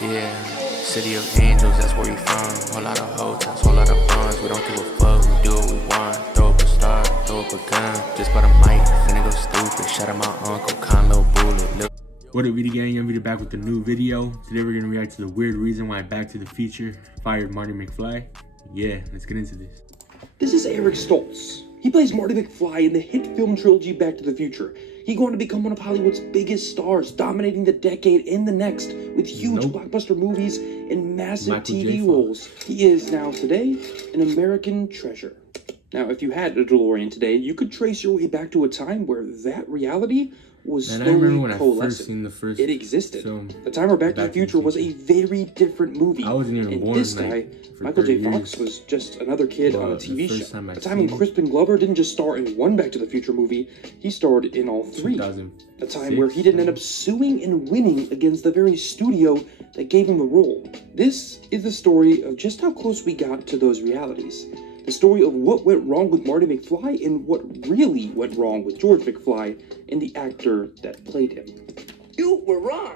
Yeah, city of angels, that's where we from. Whole lot of hotels, whole lot of buns. We don't give a fuck, we do what we want. Throw up a star, throw up a gun. Just bought a mic, finna go stupid. Shout out my uncle, con little bullet. What up, video gang? I'm back with a new video. Today we're gonna react to the weird reason why Back to the Future fired Marty McFly. Yeah, let's get into this. This is Eric Stoltz. He plays Marty McFly in the hit film trilogy Back to the Future. He going to become one of Hollywood's biggest stars, dominating the decade and the next with huge blockbuster movies and massive TV roles. He is now today an American treasure. Now, if you had a DeLorean today, you could trace your way back to a time where that reality was slowly coalescing. It existed. The time where Back to the Future was a very different movie. I wasn't even born. This guy, Michael J. Fox, was just another kid on a TV show. The time when Crispin Glover didn't just star in one Back to the Future movie, he starred in all three. A time where he didn't end up suing and winning against the very studio that gave him the role. This is the story of just how close we got to those realities. The story of what went wrong with Marty McFly and what really went wrong with George McFly and the actor that played him. You were wrong.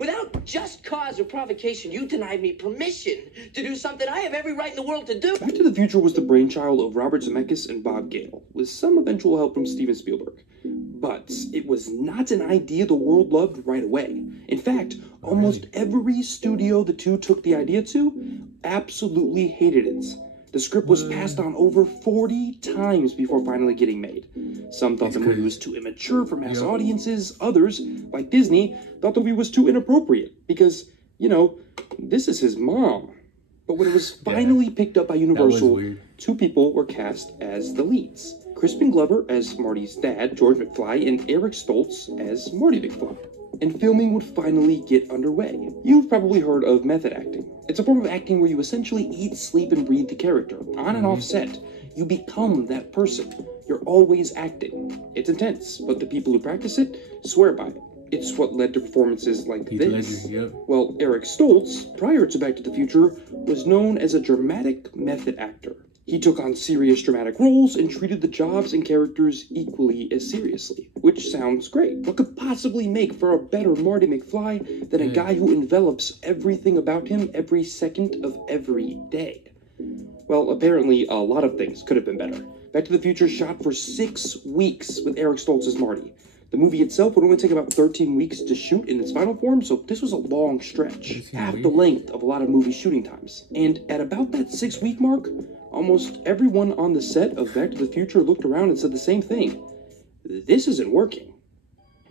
Without just cause or provocation, you denied me permission to do something I have every right in the world to do. Back to the Future was the brainchild of Robert Zemeckis and Bob Gale, with some eventual help from Steven Spielberg. But it was not an idea the world loved right away. In fact, almost every studio the two took the idea to absolutely hated it. The script was passed on over 40 times before finally getting made. Some thought the movie was too immature for mass audiences. Others, like Disney, thought the movie was too inappropriate because, you know, this is his mom. But when it was finally picked up by Universal, two people were cast as the leads. Crispin Glover as Marty's dad, George McFly, and Eric Stoltz as Marty McFly. And filming would finally get underway. You've probably heard of method acting. It's a form of acting where you essentially eat, sleep, and breathe the character. On and off set, you become that person. You're always acting. It's intense, but the people who practice it swear by it. It's what led to performances like this. Well, Eric Stoltz, prior to Back to the Future, was known as a dramatic method actor. He took on serious dramatic roles and treated the jobs and characters equally as seriously. Which sounds great. What could possibly make for a better Marty McFly than a guy who envelops everything about him every second of every day? Well, apparently a lot of things could have been better. Back to the Future shot for 6 weeks with Eric Stoltz as Marty. The movie itself would only take about 13 weeks to shoot in its final form, so this was a long stretch. Half the length of a lot of movie shooting times. And at about that 6-week mark, almost everyone on the set of Back to the Future looked around and said the same thing. This isn't working.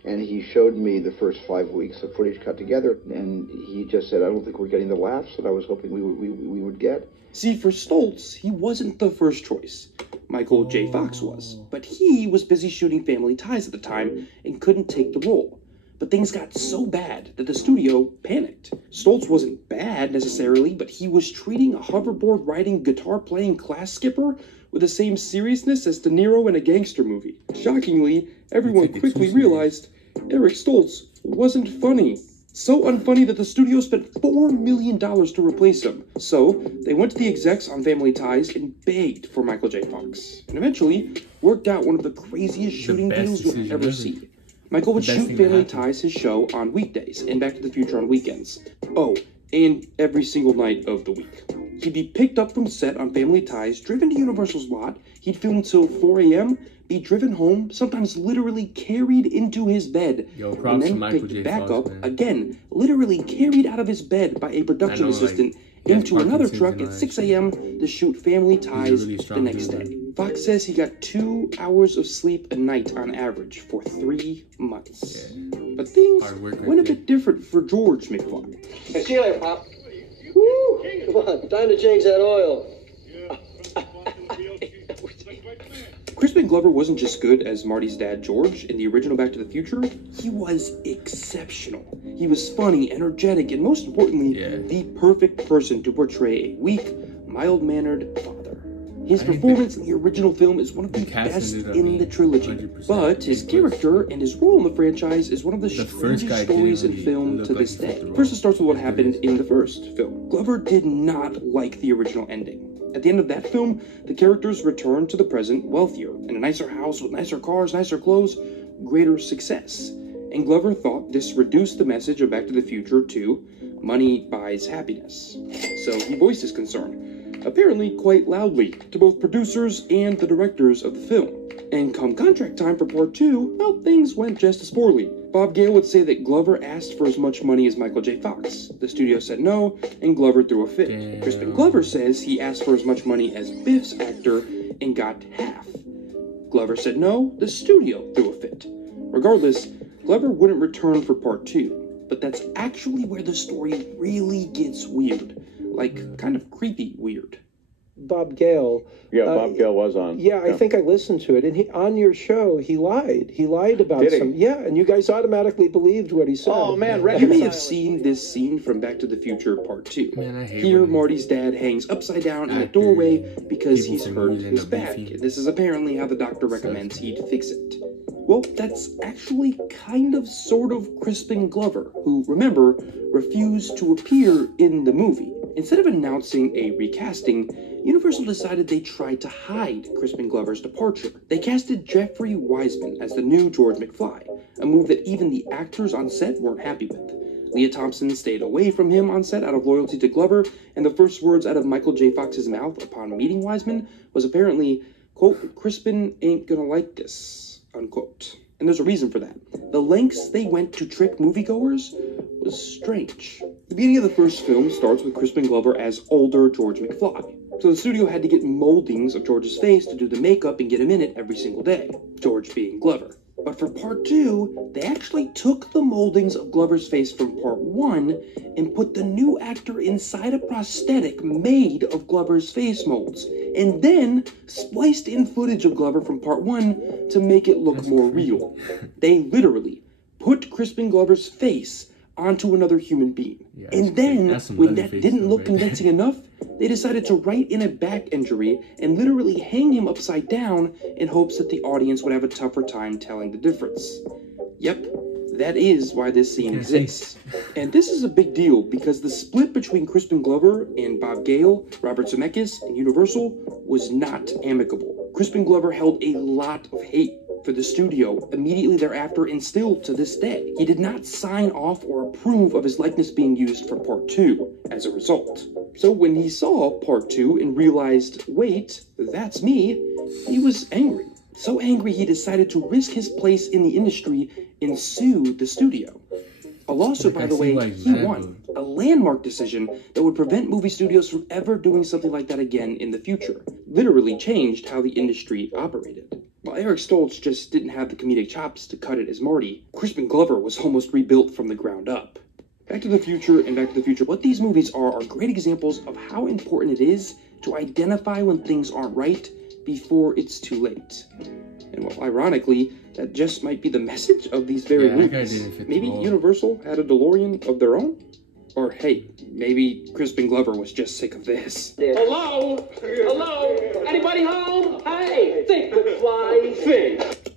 And he showed me the first 5 weeks of footage cut together, and he just said, I don't think we're getting the laughs that I was hoping we would get. See, for Stoltz, he wasn't the first choice. Michael J. Fox was. But he was busy shooting Family Ties at the time and couldn't take the role. But things got so bad that the studio panicked. Stoltz wasn't bad necessarily, but he was treating a hoverboard-riding, guitar-playing class skipper with the same seriousness as De Niro in a gangster movie. Shockingly, everyone quickly realized Eric Stoltz wasn't funny. So unfunny that the studio spent $4 million to replace him. So they went to the execs on Family Ties and begged for Michael J. Fox. And eventually worked out one of the craziest shooting deals you'll ever see. Michael would shoot Family Ties, his show, on weekdays, and Back to the Future on weekends. Oh, and every single night of the week. He'd be picked up from set on Family Ties, driven to Universal's lot, he'd film till 4 a.m., be driven home, sometimes literally carried into his bed, and then picked back up, again, literally carried out of his bed by a production assistant into another truck at 6 a.m. to shoot Family Ties the next day. Fox says he got 2 hours of sleep a night on average for 3 months. But things went a bit different for George McFly. Hey, see you later, Pop. Woo! Come on, time to change that oil. Crispin Glover wasn't just good as Marty's dad, George, in the original Back to the Future. He was exceptional. He was funny, energetic, and most importantly, the perfect person to portray a weak, mild-mannered father. His performance in the original film is one of the best in the trilogy, but his character and his role in the franchise is one of the strangest stories in film to this day. First, it starts with what happened in the first film. Glover did not like the original ending. At the end of that film, the characters returned to the present wealthier, in a nicer house with nicer cars, nicer clothes, greater success. And Glover thought this reduced the message of Back to the Future to money buys happiness. So he voiced his concern, apparently quite loudly, to both producers and the directors of the film. And come contract time for part 2, well, things went just as poorly. Bob Gale would say that Glover asked for as much money as Michael J. Fox. The studio said no, and Glover threw a fit. Damn. Crispin Glover says he asked for as much money as Biff's actor and got half. Glover said no, the studio threw a fit. Regardless, Glover wouldn't return for part 2, but that's actually where the story really gets weird. Like, kind of creepy weird. Bob Gale. Yeah, Bob Gale was on. Yeah, I think I listened to it, and on your show, he lied. He lied about Did he? some. Yeah, and you guys automatically believed what he said. Oh man, You may have seen this scene from Back to the Future Part 2. Man, I hate Here, when Marty's dad hangs upside down in a actors, doorway because people he's from hurt movies end his up back. beefing. This is apparently how the doctor recommends he'd fix it. Well, that's actually kind of sort of Crispin Glover, who, remember, refused to appear in the movie. Instead of announcing a recasting, Universal decided they tried to hide Crispin Glover's departure. They casted Jeffrey Wiseman as the new George McFly, a move that even the actors on set weren't happy with. Leah Thompson stayed away from him on set out of loyalty to Glover, and the first words out of Michael J. Fox's mouth upon meeting Wiseman was apparently, quote, "Crispin ain't gonna like this," unquote. And there's a reason for that. The lengths they went to trick moviegoers was strange. The beginning of the first film starts with Crispin Glover as older George McFly. So the studio had to get moldings of George's face to do the makeup and get him in it every single day, George being Glover. But for part 2, they actually took the moldings of Glover's face from part 1 and put the new actor inside a prosthetic made of Glover's face molds, and then spliced in footage of Glover from part 1 to make it look more real. They literally put Crispin Glover's face onto another human being. Yeah, and then, when that didn't look right? convincing enough, they decided to write in a back injury and literally hang him upside down in hopes that the audience would have a tougher time telling the difference. Yep, that is why this scene exists. And this is a big deal because the split between Crispin Glover and Bob Gale, Robert Zemeckis, and Universal was not amicable. Crispin Glover held a lot of hate for the studio immediately thereafter and still to this day. He did not sign off or approve of his likeness being used for part 2 as a result. So when he saw part 2 and realized, wait, that's me, he was angry. So angry he decided to risk his place in the industry and sue the studio. A lawsuit, by the way, he won. A landmark decision that would prevent movie studios from ever doing something like that again in the future. Literally changed how the industry operated. While Eric Stoltz just didn't have the comedic chops to cut it as Marty, Crispin Glover was almost rebuilt from the ground up. Back to the Future and Back to the Future, what these movies are great examples of how important it is to identify when things aren't right before it's too late. And well, ironically, that just might be the message of these very movies. Maybe Universal had a DeLorean of their own? Or hey, maybe Crispin Glover was just sick of this. Hello? Hello? Anybody home? Hey, think McFly, think.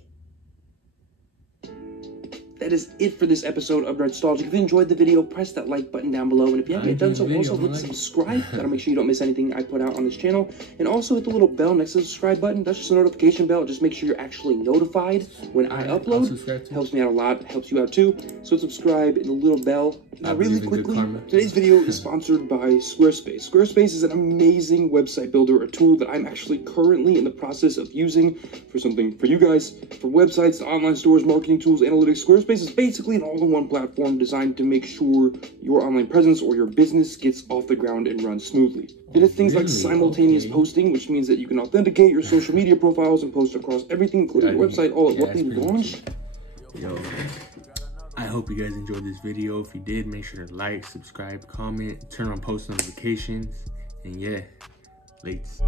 That is it for this episode of Nostalgic. If you enjoyed the video, press that like button down below. And if you haven't yet done so, also hit subscribe. That'll make sure you don't miss anything I put out on this channel. And also hit the little bell next to the subscribe button. That's just a notification bell. Just make sure you're actually notified when I upload. Helps me out a lot. Helps you out too. So subscribe and the little bell. Now really quickly, today's video is sponsored by Squarespace. Squarespace is an amazing website builder, a tool that I'm actually currently in the process of using for something for you guys, for websites, online stores, marketing tools, analytics. Squarespace is basically an all-in-one platform designed to make sure your online presence or your business gets off the ground and runs smoothly. It has things like simultaneous posting, which means that you can authenticate your social media profiles and post across everything, including your website, all at one launch. Yo, I hope you guys enjoyed this video. If you did, make sure to like, subscribe, comment, turn on post notifications, and yeah, lates.